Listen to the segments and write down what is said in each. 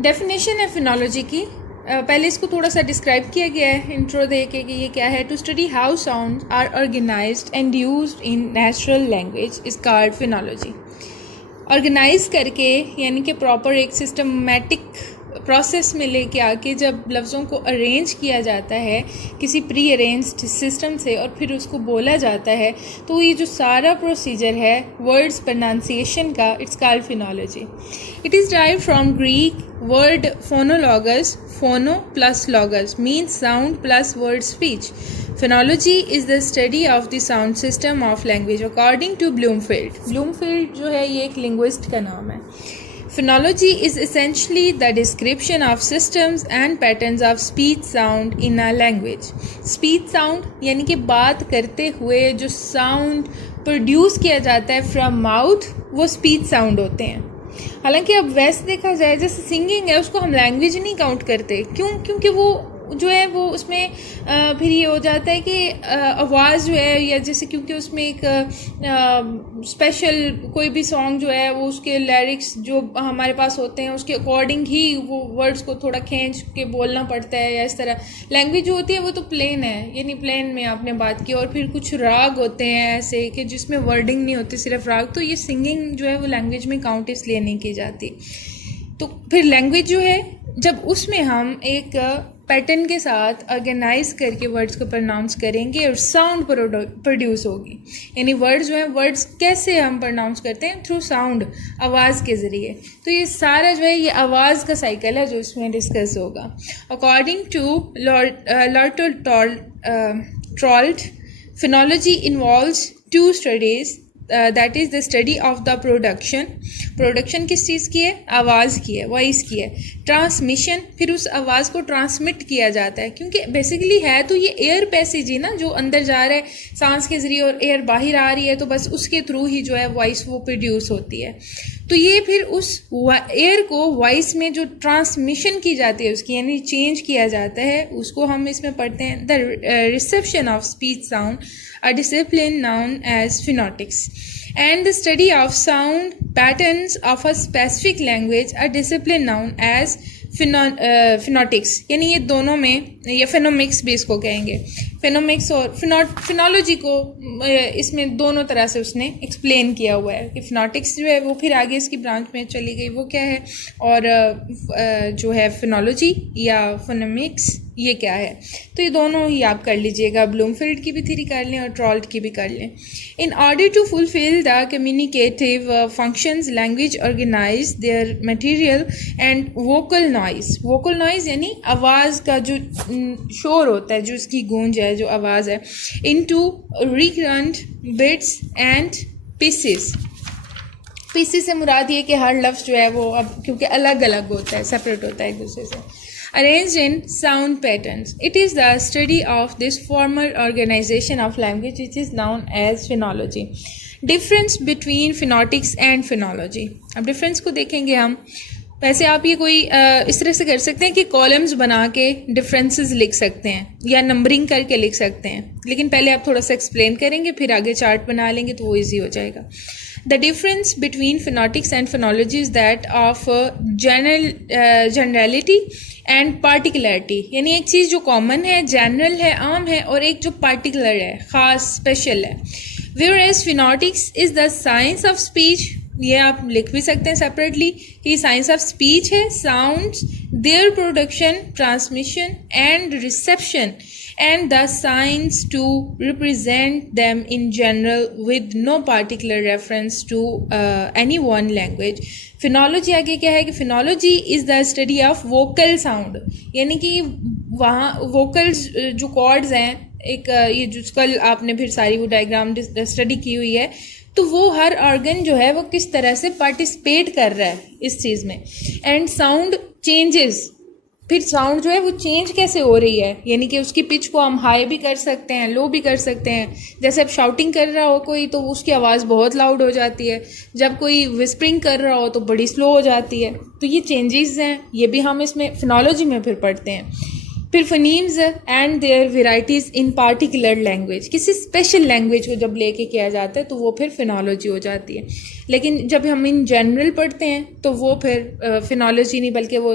Definition है फिनोलॉजी की। पहले इसको थोड़ा सा डिस्क्राइब किया गया है इंट्रो दे के कि ये क्या है। To study how sound are organised and used in natural language is called phonology. Organise करके यानी कि प्रॉपर एक सिस्टमेटिक प्रोसेस में लेके आके जब लफ्ज़ों को अरेंज किया जाता है किसी प्री अरेंज्ड सिस्टम से और फिर उसको बोला जाता है, तो ये जो सारा प्रोसीजर है वर्ड्स प्रोनाउंसिएशन का, it's called phonology. It is derived from Greek word phonologos, phono plus logos means sound plus word speech. Phonology is the study of the sound system of language according to Bloomfield. Bloomfield जो है ये एक linguist का नाम है। Phonology is essentially the description of systems and patterns of speech sound in a language. Speech sound यानी कि बात करते हुए जो sound produce किया जाता है from mouth, वो speech sound होते हैं। हालांकि अब वैसे देखा जाए जैसे सिंगिंग है उसको हम लैंग्वेज नहीं काउंट करते, क्योंकि वो जो है वो उसमें फिर ये हो जाता है कि आवाज़ जो है या जैसे क्योंकि उसमें एक स्पेशल कोई भी सॉन्ग जो है वो उसके लिरिक्स जो हमारे पास होते हैं उसके अकॉर्डिंग ही वो वर्ड्स को थोड़ा खींच के बोलना पड़ता है या इस तरह। लैंग्वेज जो होती है वो तो प्लेन है, यानी प्लेन में आपने बात की, और फिर कुछ राग होते हैं ऐसे कि जिसमें वर्डिंग नहीं होती, सिर्फ राग। तो ये सिंगिंग जो है वो लैंग्वेज में काउंट इसलिए नहीं की जाती। तो फिर लैंग्वेज जो है जब उसमें हम एक पैटर्न के साथ ऑर्गेनाइज करके वर्ड्स को प्रोनाउंस करेंगे और साउंड प्रोड्यूस होगी, यानी वर्ड्स जो है वर्ड्स कैसे हम प्रोनाउंस करते हैं थ्रू साउंड, आवाज़ के ज़रिए। तो ये सारा जो है ये आवाज़ का साइकिल है जो इसमें डिस्कस होगा। According to Lord Trolt, phonology involves two studies, that is the study of the production किस चीज़ की है, आवाज़ की है, वॉइस की है। ट्रांसमिशन, फिर उस आवाज़ को ट्रांसमिट किया जाता है, क्योंकि बेसिकली है तो ये एयर पैसेज ही ना, जो अंदर जा रहा है सांस के ज़रिए और एयर बाहर आ रही है, तो बस उसके थ्रू ही जो है वॉइस वो प्रोड्यूस होती है। तो ये फिर उस एयर को वॉइस में जो ट्रांसमिशन की जाती है उसकी, यानी चेंज किया जाता है, उसको हम इसमें पढ़ते हैं the reception of speech sound, a discipline known as phonetics, and the study of sound patterns of a specific language, a discipline known as phonetics। यानी ये दोनों में, या फेनोमिक्स भी इसको कहेंगे, फेनोमिक्स और फिनोलॉजी को इसमें दोनों तरह से उसने एक्सप्लेन किया हुआ है कि फिनोटिक्स जो है वो फिर आगे इसकी ब्रांच में चली गई, वो क्या है, और जो है फिनोलॉजी या फोनेमिक्स ये क्या है। तो ये दोनों ही आप कर लीजिएगा, ब्लूमफील्ड की भी थ्योरी कर लें और ट्रॉल्ट की भी कर लें। In order to fulfil the communicative functions language organise their material and vocal noise यानी आवाज़ का जो शोर होता है, जो इसकी गूंज है, जो आवाज़ है, into recurrent bits and pieces. Pieces से मुराद ये कि हर लफ्ज़ जो है वो अब क्योंकि अलग अलग होता है, सेपरेट होता है एक दूसरे से। Arranged in sound patterns, it is the study of this formal organization of language which is known as phonology. Difference between phonetics and phonology. अब डिफरेंस को देखेंगे हम। वैसे आप ये कोई इस तरह से कर सकते हैं कि कॉलम्स बना के डिफरेंसेस लिख सकते हैं या नंबरिंग करके लिख सकते हैं, लेकिन पहले आप थोड़ा सा एक्सप्लेन करेंगे, फिर आगे चार्ट बना लेंगे तो वो ईजी हो जाएगा। The difference between phonetics and phonology is that of generality and particularity, यानी एक चीज़ जो कॉमन है, जनरल है, आम है, और एक जो पार्टिकुलर है, ख़ास, स्पेशल है। Whereas phonetics is the science of speech, ये आप लिख भी सकते हैं सेपरेटली कि साइंस ऑफ स्पीच है, sounds, their production, transmission and reception, and the science to represent them in general with no particular reference to any one language. Phonology आगे क्या है कि phonology is the study of vocal sound, यानी कि वहाँ vocals जो chords हैं, एक ये जो कल आपने फिर सारी वो डायग्राम स्टडी की हुई है, तो वो हर ऑर्गन जो है वो किस तरह से पार्टिसिपेट कर रहा है इस चीज़ में। एंड साउंड चेंजेस, फिर साउंड जो है वो चेंज कैसे हो रही है, यानी कि उसकी पिच को हम हाई भी कर सकते हैं, लो भी कर सकते हैं। जैसे अब शाउटिंग कर रहा हो कोई तो उसकी आवाज़ बहुत लाउड हो जाती है, जब कोई विस्परिंग कर रहा हो तो बड़ी स्लो हो जाती है। तो ये चेंजेस हैं, ये भी हम इसमें फिनोलॉजी में फिर पढ़ते हैं। फिर phonemes and their varieties in particular language, किसी स्पेशल लैंग्वेज को जब लेके किया जाता है तो वो फिर फिनोलॉजी हो जाती है। लेकिन जब हम इन जनरल पढ़ते हैं तो वो फिर फिनोलॉजी नहीं बल्कि वो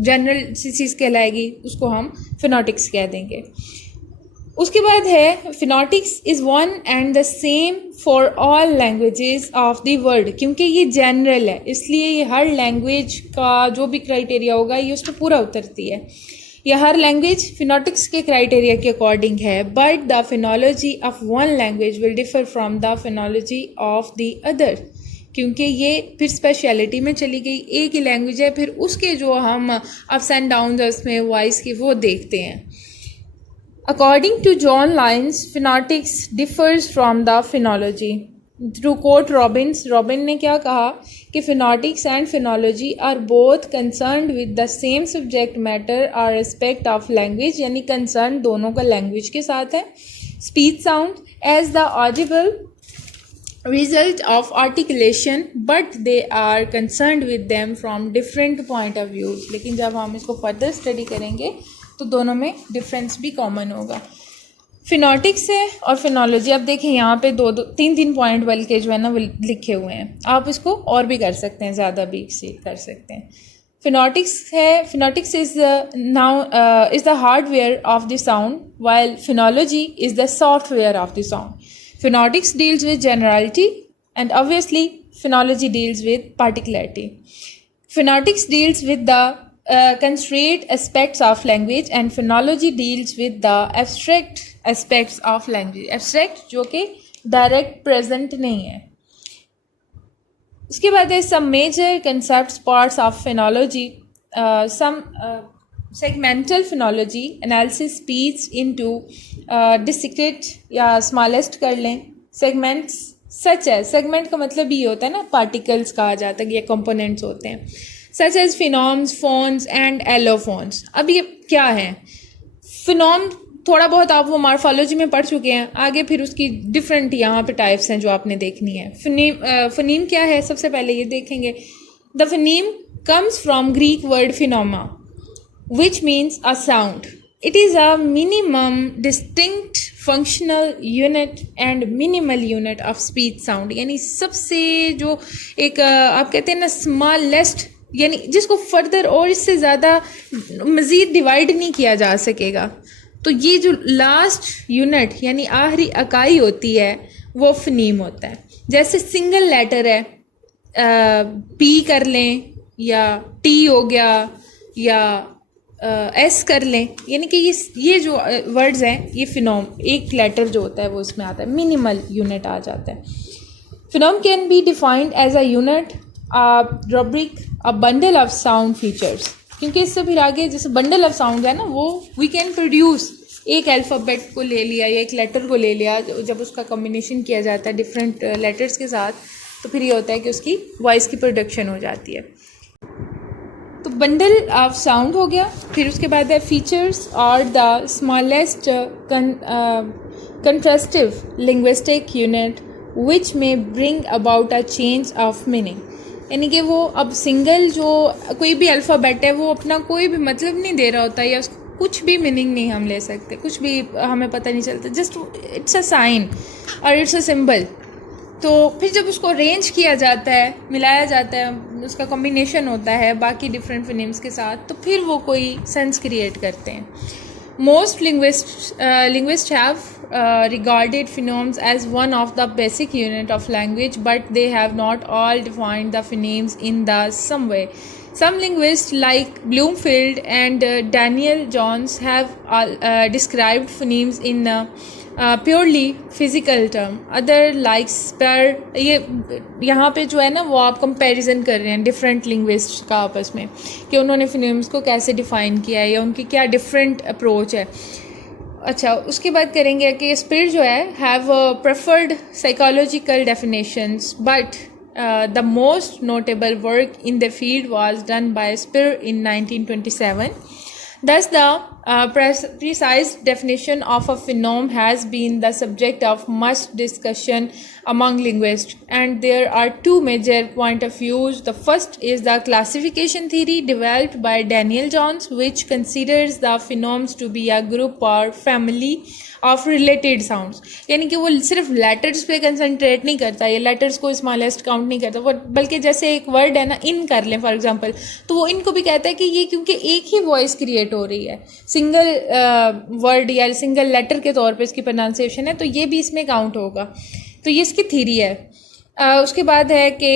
जनरल सी चीज़ कहलाएगी, उसको हम फिनोटिक्स कह देंगे। उसके बाद है phonetics is one and the same for all languages of the world, क्योंकि ये जनरल है इसलिए ये हर लैंग्वेज का जो भी क्राइटेरिया होगा ये उस पर पूरा उतरती है। ये हर लैंग्वेज फिनोटिक्स के क्राइटेरिया के अकॉर्डिंग है, but the phonology of one language will differ from the phonology of the other, क्योंकि ये फिर स्पेशलिटी में चली गई। एक ही लैंग्वेज है, फिर उसके जो हम अप्स एंड डाउन उसमें वॉइस के वो देखते हैं। According to John Lyons phonetics differs from the phonology. Through quote Robins, Robin ने क्या कहा कि phonetics and phonology are both concerned with the same subject matter और एस्पेक्ट ऑफ लैंग्वेज, यानी कंसर्न दोनों का लैंग्वेज के साथ है। Speech sound as the audible result of articulation but they are concerned with them from different point of views, लेकिन जब हम इसको फर्दर स्टडी करेंगे तो दोनों में डिफरेंस भी कॉमन होगा। फिनोटिक्स है और फिनोलॉजी, अब देखें यहाँ पे दो तीन पॉइंट बल्कि जो है ना वो लिखे हुए हैं, आप इसको और भी कर सकते हैं, ज़्यादा भी कर सकते हैं। फिनोटिक्स है, phonetics is the hardware of the sound while phonology is the software of the sound. Phonetics deals with generality and obviously phonology deals with particularity. Phonetics deals with the constrained aspects of language and phonology deals with the abstract aspects of language. Abstract जो कि direct present नहीं है। उसके बाद है some major concepts parts of phonology, some segmental phonology analysis speech into discrete या smallest कर लें segments such as, segment का मतलब ये होता है ना particles कहा जाता है, ये components होते हैं, such as phonemes, phones and allophones। अब ये क्या है? phoneme थोड़ा बहुत आप वो मॉर्फोलॉजी में पढ़ चुके हैं, आगे फिर उसकी डिफरेंट यहाँ पे टाइप्स हैं जो आपने देखनी है। फनीम क्या है सबसे पहले ये देखेंगे। The phoneme comes from Greek word phonema which means a sound. It is a minimum distinct functional unit and minimal unit of speech sound, यानी सबसे जो एक आप कहते हैं ना smallest, यानी जिसको फर्दर और इससे ज़्यादा मज़ीद डिवाइड नहीं किया जा सकेगा। तो ये जो लास्ट यूनिट यानी आखिरी इकाई होती है वो फनीम होता है। जैसे सिंगल लेटर है, पी कर लें या टी हो गया या एस कर लें, यानी कि ये जो वर्ड्स हैं ये फिनोम, एक लेटर जो होता है वो इसमें आता है, मिनिमल यूनिट आ जाता है। Phoneme can be defined as a unit, a rubric, a bundle of sound features, क्योंकि इससे फिर आगे जैसे बंडल ऑफ साउंड है ना, वो वी कैन प्रोड्यूस, एक अल्फ़ाबेट को ले लिया या एक लेटर को ले लिया, जब उसका कॉम्बिनेशन किया जाता है डिफरेंट लेटर्स के साथ तो फिर ये होता है कि उसकी वॉइस की प्रोडक्शन हो जाती है। तो बंडल ऑफ साउंड हो गया। फिर उसके बाद है फीचर्स और the smallest contrastive linguistic unit which may bring about a change of meaning, यानी कि वो अब सिंगल जो कोई भी अल्फ़ाबेट है वो अपना कोई भी मतलब नहीं दे रहा होता या कुछ भी मीनिंग नहीं हम ले सकते, कुछ भी हमें पता नहीं चलता, जस्ट इट्स अ साइन और इट्स अ सिंबल। तो फिर जब उसको अरेंज किया जाता है, मिलाया जाता है, उसका कॉम्बिनेशन होता है बाकी डिफरेंट फिनेम्स के साथ, तो फिर वो कोई सेंस क्रिएट करते हैं। Most linguists have regarded phonemes as one of the basic unit of language, but they have not all defined the phonemes in the some way. Some linguists like Bloomfield and Daniel Johns have described phonemes in purely physical term. Other like Spare, ये यहाँ पे जो है ना वो आप comparison कर रहे हैं डिफरेंट लिंग्विस्ट का आपस में कि उन्होंने फिनेम्स को कैसे डिफ़ाइन किया है या उनकी क्या डिफरेंट अप्रोच है। अच्छा, उसके बाद करेंगे कि स्पिर जो है have preferred psychological definitions, but the most notable work in the field was done by Speer in 1927. Thus, the Precise definition of a phoneme has been the subject of much discussion among linguists, and there are two major point of views. The first is the classification theory developed by Daniel Johns, which considers the phonemes to be a group or family of related sounds, यानी कि वो सिर्फ letters पे concentrate नहीं करता, ये letters को smallest count नहीं करता वो, बल्कि जैसे एक वर्ड है ना, इन कर लें फॉर एग्जांपल, तो वो इनको भी कहता है कि ये क्योंकि एक ही वॉइस क्रिएट हो रही है, सिंगल वर्ड या सिंगल लेटर के तौर पे इसकी प्रोनाउंसिएशन है, तो ये भी इसमें काउंट होगा। तो ये इसकी थीरी है। उसके बाद है कि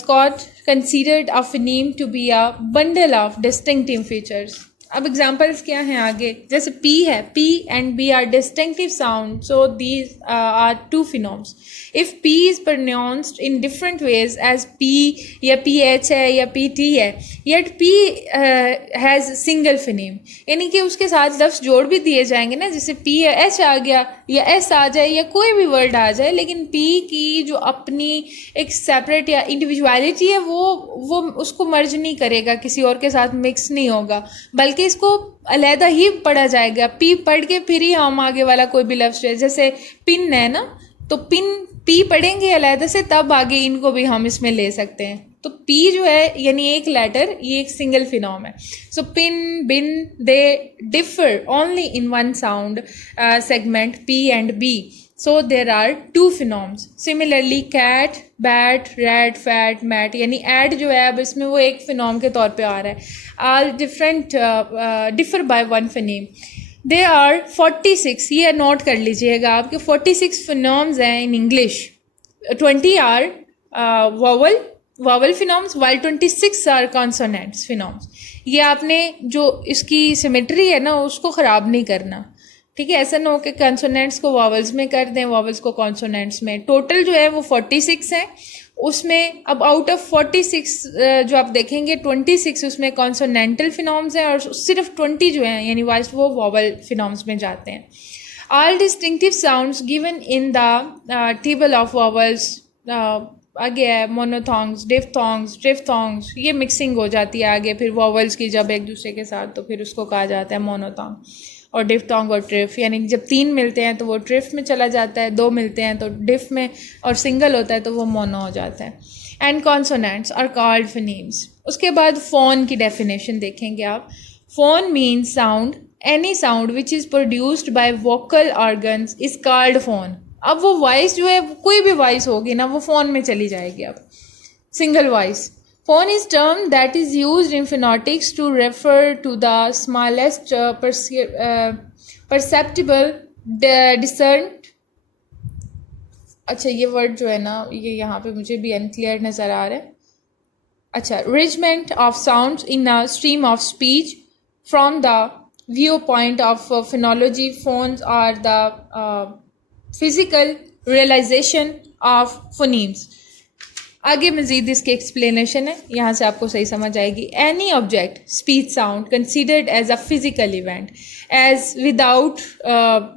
Scott considered a phoneme to be a bundle of distinctive features. अब एग्जांपल्स क्या हैं आगे, जैसे P है, P and B are distinctive sound, so these are two phonemes. If P is pronounced in different ways as P या PH है या PT है, yet P has single phoneme, यानी कि उसके साथ लफ्ज़ जोड़ भी दिए जाएंगे ना, जैसे P या H आ गया या S आ जाए या कोई भी वर्ड आ जाए, लेकिन P की जो अपनी एक सेपरेट या इंडिविजुअलिटी है वो उसको मर्ज नहीं करेगा, किसी और के साथ मिक्स नहीं होगा, बल्कि इसको अलहदा ही पढ़ा जाएगा। P पढ़ के फिर ही हम आगे वाला कोई भी लफ्ज़ है, जैसे पिन है ना, तो पिन P पढ़ेंगे अलहदा से, तब आगे इनको भी हम इसमें ले सकते हैं। तो P जो है यानी एक लेटर, ये एक सिंगल फिनोम है। So pin, bin, they differ only in one sound segment P and B, so there are two phenoms. Similarly cat, bat, rat, fat, mat, यानी add जो है अब इसमें वो एक फिनोम के तौर पे आ रहा है। all different differ by one phoneme. There are 46, ये नोट कर लीजिएगा आपके 46 phenoms हैं in English. 20 are vowel phenoms while 26 are consonants phenoms. ये आपने जो इसकी सिमेट्री है ना उसको ख़राब नहीं करना, ठीक है। ऐसा ना हो कि कॉन्सोनेंट्स को वॉवल्स में कर दें, वॉवल्स को कॉन्सोनेंट्स में। टोटल जो है वो 46 है, उसमें अब आउट ऑफ 46 जो आप देखेंगे 26 उसमें कॉन्सोनेंटल फिनोम्स हैं और सिर्फ 20 जो हैं यानी वो वॉवल फिनोम्स में जाते हैं। All distinctive sounds given in the table of vowels, आगे है मोनोथोंग्स, डिफ्थोंग्स, ट्रिफ्थोंग्स, ये मिक्सिंग हो जाती है आगे फिर वॉवल्स की जब एक दूसरे के साथ, तो फिर उसको कहा जाता है मोनोथोंग। और डिफ्थोंग और ट्रिफ, यानी जब 3 मिलते हैं तो वो ट्रिफ में चला जाता है, 2 मिलते हैं तो डिफ में, और सिंगल होता है तो वो मोनो हो जाता है। And consonants are called phonemes. उसके बाद फोन की डेफिनेशन देखेंगे आप। Phone means sound, any sound which is produced by vocal organs is called phone. अब वो वॉइस जो है कोई भी वॉइस होगी ना वो फ़ोन में चली जाएगी। अब single voice. Phone is term that is used in phonetics to refer to the smallest perceptible discerned। अच्छा ये वर्ड जो है ना ये यहाँ पे मुझे भी अनक्लियर नज़र आ रहा है। अच्छा, arrangement of sounds in a stream of speech from the viewpoint of phonology, phones are the physical realization of phonemes। आगे मज़ीद इसके एक्सप्लेनेशन है, यहाँ से आपको सही समझ आएगी। Any object speech sound considered as a physical event as without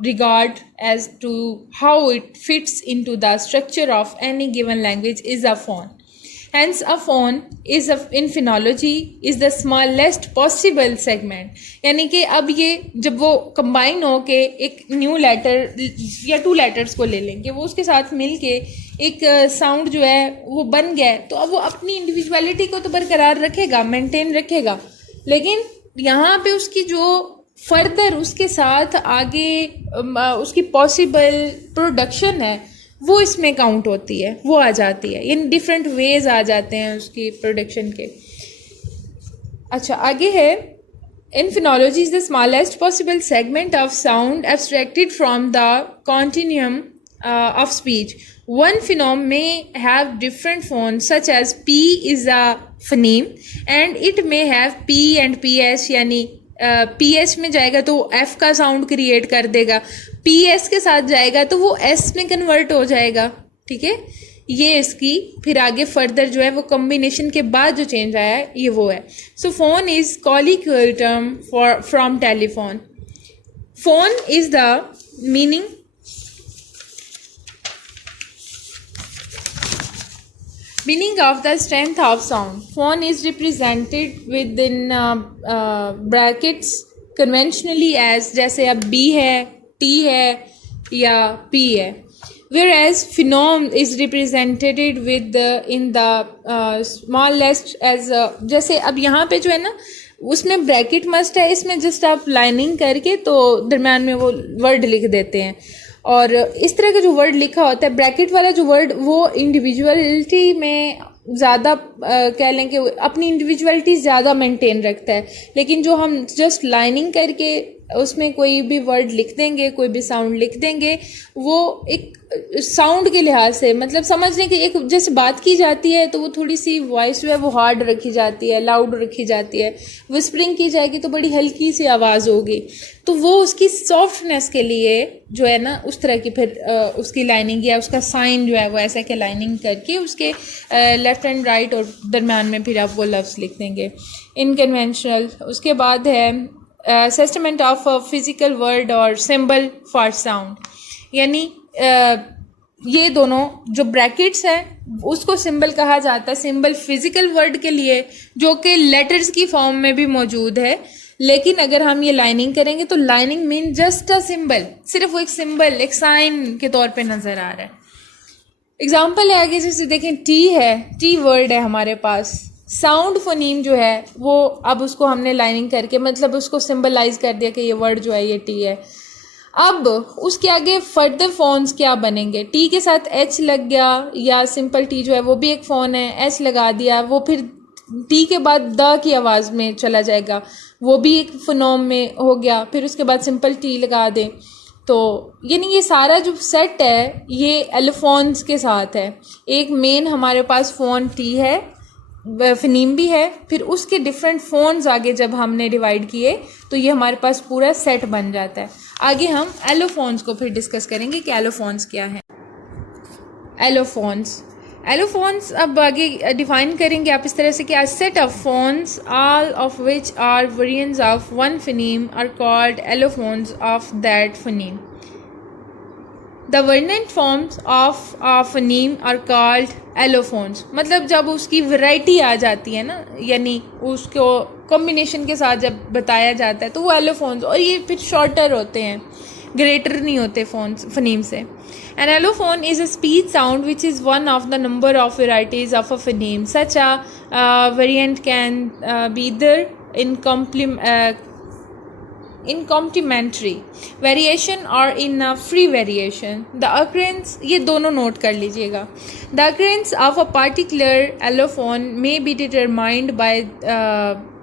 regard as to how it fits into the structure of any given language is a phone. Hence, a phone is in phonology is the smallest possible segment। यानी कि अब ये जब वो combine हो के एक new letter या 2 लेटर्स को ले लेंगे, वो उसके साथ मिल के एक साउंड जो है वो बन गया है, तो अब वो अपनी इंडिविजुअलिटी को तो बरकरार रखेगा, मेंटेन रखेगा, लेकिन यहाँ पे उसकी जो फर्दर उसके साथ आगे उसकी पॉसिबल प्रोडक्शन है वो इसमें काउंट होती है, वो आ जाती है, इन डिफरेंट वेज आ जाते हैं उसकी प्रोडक्शन के। अच्छा आगे है, in phonology is the smallest possible segment of sound abstracted from the continuum of speech. One phoneme may have different phones such as P is a phoneme and it may have P and PS, यानी PS में जाएगा तो F का sound create कर देगा, PS के साथ जाएगा तो वो S में कन्वर्ट हो जाएगा, ठीक है। ये इसकी फिर आगे फर्दर जो है वो कॉम्बिनेशन के बाद जो चेंज आया है ये वो है। So phone is colloquial term for from telephone. Phone is the meaning meaning of the strength of sound. Phone is represented within brackets conventionally as, जैसे अब बी है, टी है या पी है. Whereas phenom is represented with in the smallest as जैसे अब यहाँ पे जो है ना उसमें ब्रैकेट मस्ट है, इसमें जस्ट आप लाइनिंग करके तो दरम्यान में वो वर्ड लिख देते हैं. और इस तरह का जो वर्ड लिखा होता है ब्रैकेट वाला जो वर्ड, वो इंडिविजुअलिटी में ज़्यादा कह लें कि अपनी इंडिविजुअलिटी ज़्यादा मेंटेन रखता है. लेकिन जो हम जस्ट लाइनिंग करके उसमें कोई भी वर्ड लिख देंगे, कोई भी साउंड लिख देंगे, वो एक साउंड के लिहाज से मतलब समझ लें कि एक जैसे बात की जाती है तो वो थोड़ी सी वॉइस जो है वो हार्ड रखी जाती है, लाउड रखी जाती है. विस्परिंग की जाएगी तो बड़ी हल्की सी आवाज़ होगी. तो वो उसकी सॉफ्टनेस के लिए जो है ना उस तरह की फिर उसकी लाइनिंग या उसका साइन जो है वो ऐसा कि लाइनिंग करके उसके लेफ़्ट एंड राइट और दरम्यान में फिर आप वो लफ्ज़ लिख देंगे. इनकन्वेंशनल. उसके बाद है सेस्टमेंट ऑफ फिज़िकल वर्ड और सिंबल फॉर साउंड. यानी ये दोनों जो ब्रैकेट्स हैं उसको सिंबल कहा जाता है. सिंबल फिज़िकल वर्ड के लिए जो कि लेटर्स की फॉर्म में भी मौजूद है, लेकिन अगर हम ये लाइनिंग करेंगे तो lining mean just a symbol, सिर्फ वो एक सिंबल, एक साइन के तौर पे नज़र आ रहा है. एग्जाम्पल है आगे जैसे देखें टी है, टी वर्ड है हमारे पास. साउंड फोनीम जो है वो अब उसको हमने लाइनिंग करके मतलब उसको सिंबलाइज कर दिया कि ये वर्ड जो है ये टी है. अब उसके आगे फर्दर फोन्स क्या बनेंगे. टी के साथ एच लग गया या सिंपल टी जो है वो भी एक फ़ोन है, एच लगा दिया, वो फिर टी के बाद द की आवाज़ में चला जाएगा, वो भी एक फोनोम में हो गया. फिर उसके बाद सिंपल टी लगा दें तो यानी ये सारा जो सेट है ये एलोफोन्स के साथ है. एक मेन हमारे पास फ़ोन टी है, फ़नीम भी है, फिर उसके डिफरेंट फ़ोन्स आगे जब हमने डिवाइड किए तो ये हमारे पास पूरा सेट बन जाता है. आगे हम एलोफोन्स को फिर डिस्कस करेंगे कि एलोफोन्स क्या हैं. एलोफोन्स अब आगे डिफाइन करेंगे आप इस तरह से कि a set of phones all of which are variants of one phoneme are called allophones of that phoneme. The variant forms of a phoneme are called allophones. मतलब जब उसकी वैरायटी आ जाती है ना, यानी उसको कॉम्बिनेशन के साथ जब बताया जाता है तो वो एलोफोन्स, और ये फिर शॉर्टर होते हैं, ग्रेटर नहीं होते phoneme से. An allophone is a speech sound which is one of the number of varieties of a phoneme. Such a variant can be either in complementary variation or in a free variation. The occurrence, ये दोनों note कर लीजिएगा. The occurrence of a particular allophone may be determined by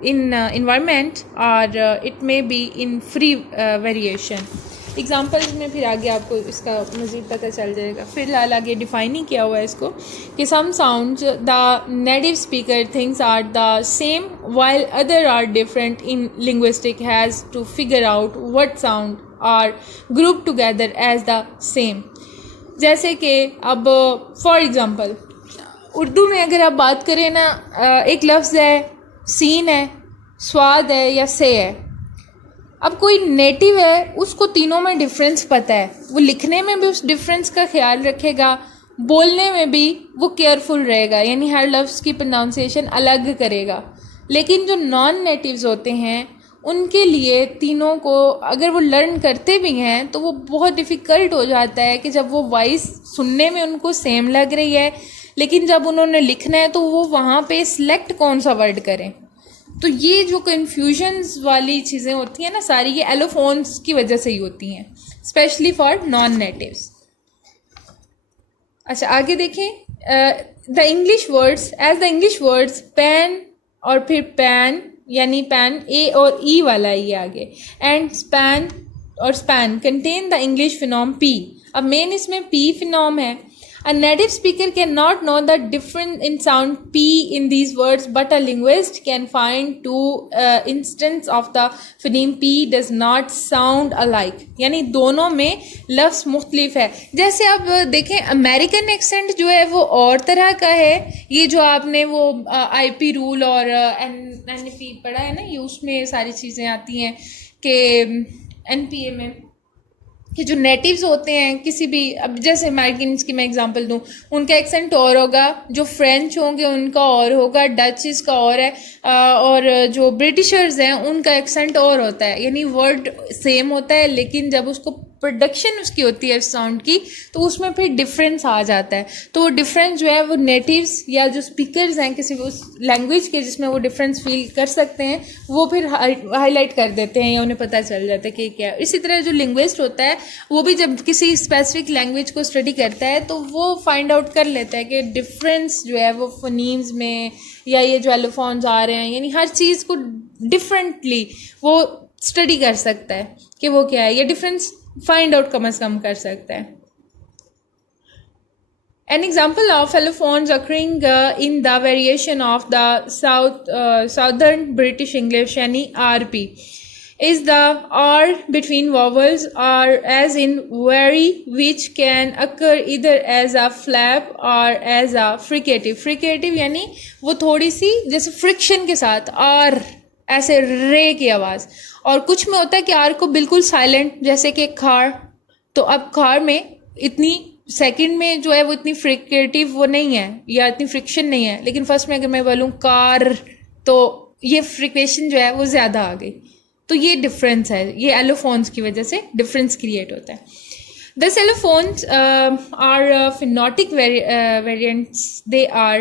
in environment or it may be in free variation. Examples में फिर आगे आपको इसका मज़ीद पता चल जाएगा. फिलहाल आगे डिफ़ाइन ही किया हुआ है इसको कि some sounds the native speaker things are the same while other are different in linguistic has to figure out what sound are group together as the same. जैसे कि अब फॉर एग्ज़ाम्पल उर्दू में अगर आप बात करें ना, एक लफ्ज़ है सीन है, स्वाद है या से है. अब कोई नेटिव है उसको तीनों में डिफरेंस पता है, वो लिखने में भी उस डिफरेंस का ख्याल रखेगा, बोलने में भी वो केयरफुल रहेगा, यानी हर लफ्ज़ की प्रोनाउंसिएशन अलग करेगा. लेकिन जो नॉन नेटिव्स होते हैं उनके लिए तीनों को अगर वो लर्न करते भी हैं तो वो बहुत डिफ़िकल्ट हो जाता है कि जब वो वॉइस सुनने में उनको सेम लग रही है लेकिन जब उन्होंने लिखना है तो वो वहाँ पे सिलेक्ट कौन सा वर्ड करें. तो ये जो कन्फ्यूजन्स वाली चीज़ें होती हैं ना सारी, ये एलोफोन्स की वजह से ही होती हैं, स्पेशली फॉर नॉन नेटिव्स. अच्छा आगे देखें. द इंग्लिश वर्ड्स पेन और फिर पैन यानी पैन ए और ई वाला ये आगे, एंड स्पैन और span contain the English phoneme P. अब मेन इसमें पी फिनोम है. A native speaker cannot know the difference in sound P in these words, but a linguist can find two instances of the phoneme P does not sound alike. यानी दोनों में लफ्ज़ मुख्तलिफ है. जैसे आप देखें अमेरिकन एक्सेंट जो है वो और तरह का है. ये जो आपने वो IP रूल और NP पढ़ा है ना, ये उसमें सारी चीज़ें आती हैं कि NPA में कि जो नेटिव्स होते हैं किसी भी, अब जैसे अमेरिकन्स की मैं एग्जांपल दूं, उनका एक्सेंट और होगा, जो फ्रेंच होंगे उनका और होगा, डचेस का और है, और जो ब्रिटिशर्स हैं उनका एक्सेंट और होता है। यानी वर्ड सेम होता है लेकिन जब उसको प्रोडक्शन उसकी होती है साउंड की तो उसमें फिर डिफरेंस आ जाता है। तो वो डिफरेंस जो है वो नेटिव्स या जो स्पीकर्स हैं किसी उस लैंग्वेज के जिसमें वो डिफरेंस फील कर सकते हैं वो फिर हाईलाइट कर देते हैं या उन्हें पता चल जाता है कि क्या है। इसी तरह जो लिंग्विस्ट होता है वो भी जब किसी स्पेसिफिक लैंग्वेज को स्टडी करता है तो वो फाइंड आउट कर लेता है कि डिफरेंस जो है वो फोनीम्स में या ये जो एलोफोन्स आ रहे हैं, यानी हर चीज़ को डिफरेंटली वो स्टडी कर सकता है कि वो क्या है, ये डिफरेंस फाइंड आउट कम से कम कर सकता है। An example of allophones occurring in the variation of the southern British English यानी RP is the R between vowels or as in very, which can occur either as a flap or as a fricative। fricative यानी वो थोड़ी सी जैसे friction के साथ R ऐसे रे की आवाज़, और कुछ में होता है कि आर को बिल्कुल साइलेंट, जैसे कि खार। तो अब खार में इतनी सेकंड में जो है वो इतनी फ्रिकेटिव वो नहीं है या इतनी फ्रिक्शन नहीं है, लेकिन फर्स्ट में अगर मैं बोलूँ कार तो ये फ्रिक्वेशन जो है वो ज़्यादा आ गई। तो ये डिफरेंस है, ये एलोफोन्स की वजह से डिफरेंस क्रिएट होता है। Thus allophones are phonetic variants. They are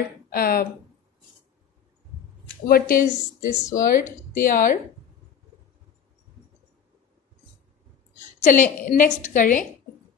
what is this word? They are, चलें नेक्स्ट करें,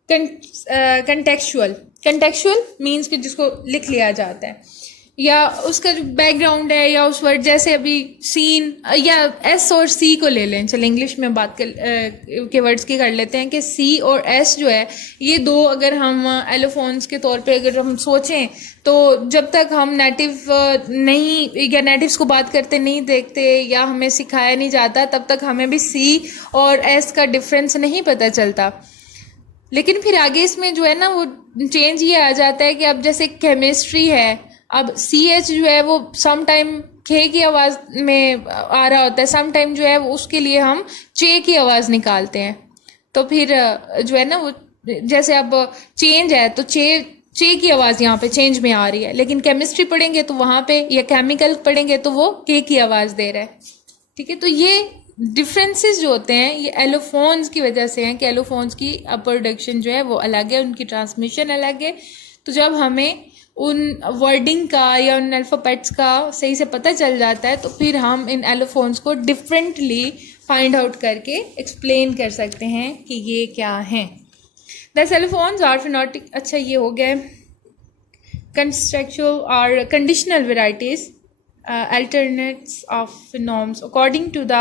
कंटेक्चुअल। कंटेक्चुअल मीन्स कि जिसको लिख लिया जाता है या उसका जो बैकग्राउंड है या उस वर्ड, जैसे अभी सीन या एस और सी को ले लें। चलिए इंग्लिश में बात के वर्ड्स की कर लेते हैं कि सी और एस जो है ये दो अगर हम एलोफोन्स के तौर पे अगर हम सोचें तो जब तक हम नेटिव नहीं या नेटिव्स को बात करते नहीं देखते या हमें सिखाया नहीं जाता तब तक हमें भी सी और एस का डिफरेंस नहीं पता चलता। लेकिन फिर आगे इसमें जो है ना वो चेंज ये आ जाता है कि अब जैसे केमिस्ट्री है, अब सी एच जो है वो सम टाइम खे की आवाज़ में आ रहा होता है, सम टाइम जो है वो उसके लिए हम चे की आवाज़ निकालते हैं। तो फिर जो है ना वो जैसे अब चेंज है तो चे की आवाज़ यहाँ पे चेंज में आ रही है, लेकिन केमिस्ट्री पढ़ेंगे तो वहाँ पे या केमिकल पढ़ेंगे तो वो के की आवाज़ दे रहा है। ठीक है, तो ये डिफरेंसेस जो होते हैं ये एलोफोन्स की वजह से हैं कि एलोफोन्स की प्रोडक्शन जो है वो अलग है, उनकी ट्रांसमिशन अलग है। तो जब हमें उन वर्डिंग का या उन अल्फ़ाबेट्स का सही से पता चल जाता है तो फिर हम इन एलोफोन्स को डिफरेंटली फाइंड आउट करके एक्सप्लेन कर सकते हैं कि ये क्या हैं। The allophones are phonetic. अच्छा ये हो गया कंस्ट्रक्चुअल और conditional varieties alternates of phenoms according to the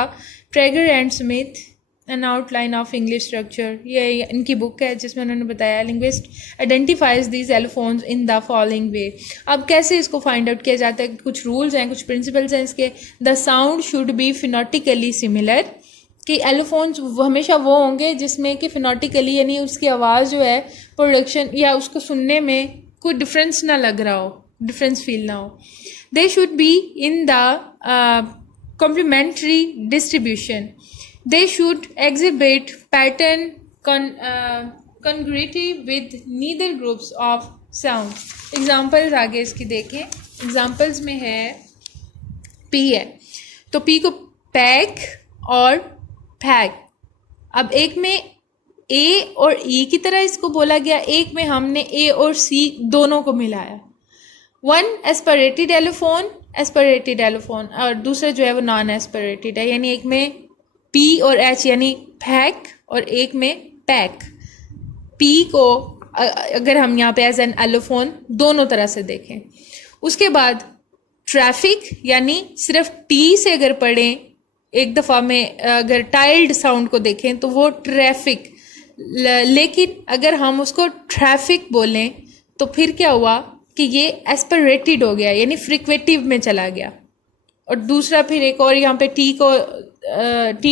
Traeger and Smith an outline of English structure। ये इनकी बुक है जिसमें उन्होंने बताया linguist identifies these allophones in the following way। अब कैसे इसको फाइंड आउट किया जाता है, कुछ रूल्स हैं, कुछ प्रिंसिपल्स हैं इसके। The sound should be phonetically similar, कि एलोफोन्स हमेशा वो होंगे जिसमें कि फिनोटिकली यानी उसकी आवाज़ जो है प्रोडक्शन या उसको सुनने में कोई डिफरेंस ना लग रहा हो, डिफरेंस फील ना हो। They should be in the complementary distribution. They should exhibit pattern congruity with neither groups of sound। Examples आगे इसकी देखें। Examples में है P है तो P को पैक और पैक। अब एक में A और E की तरह इसको बोला गया, एक में हमने A और C दोनों को मिलाया। वन एस्पिरेटेड एलोफोन और दूसरा जो है वो नॉन एस्पिरेटेड है, यानी एक में पी और एच यानी पैक और एक में पैक। पी को अगर हम यहाँ पे एज एन एलोफोन दोनों तरह से देखें। उसके बाद ट्रैफिक यानी सिर्फ टी से अगर पढ़ें एक दफ़ा में, अगर टाइल्ड साउंड को देखें तो वो ट्रैफिक, लेकिन अगर हम उसको ट्रैफिक बोलें तो फिर क्या हुआ कि ये एस्पिरेटेड हो गया यानी फ्रिक्वेटिव में चला गया। और दूसरा फिर एक और यहाँ पे टी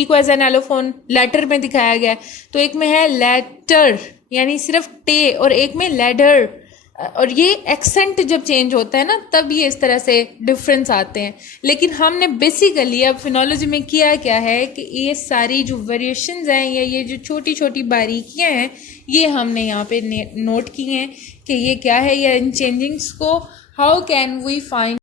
को एज एन एलोफोन लेटर में दिखाया गया, तो एक में है लेटर यानी सिर्फ टे और एक में लेडर और ये एक्सेंट जब चेंज होता है ना तब ये इस तरह से डिफरेंस आते हैं। लेकिन हमने बेसिकली अब फिनोलॉजी में किया क्या है कि ये सारी जो वेरिएशंस हैं या ये जो छोटी छोटी बारीकियां हैं ये हमने यहाँ पे नोट की हैं कि ये क्या है, या इन चेंजिंग्स को हाउ कैन वी फाइंड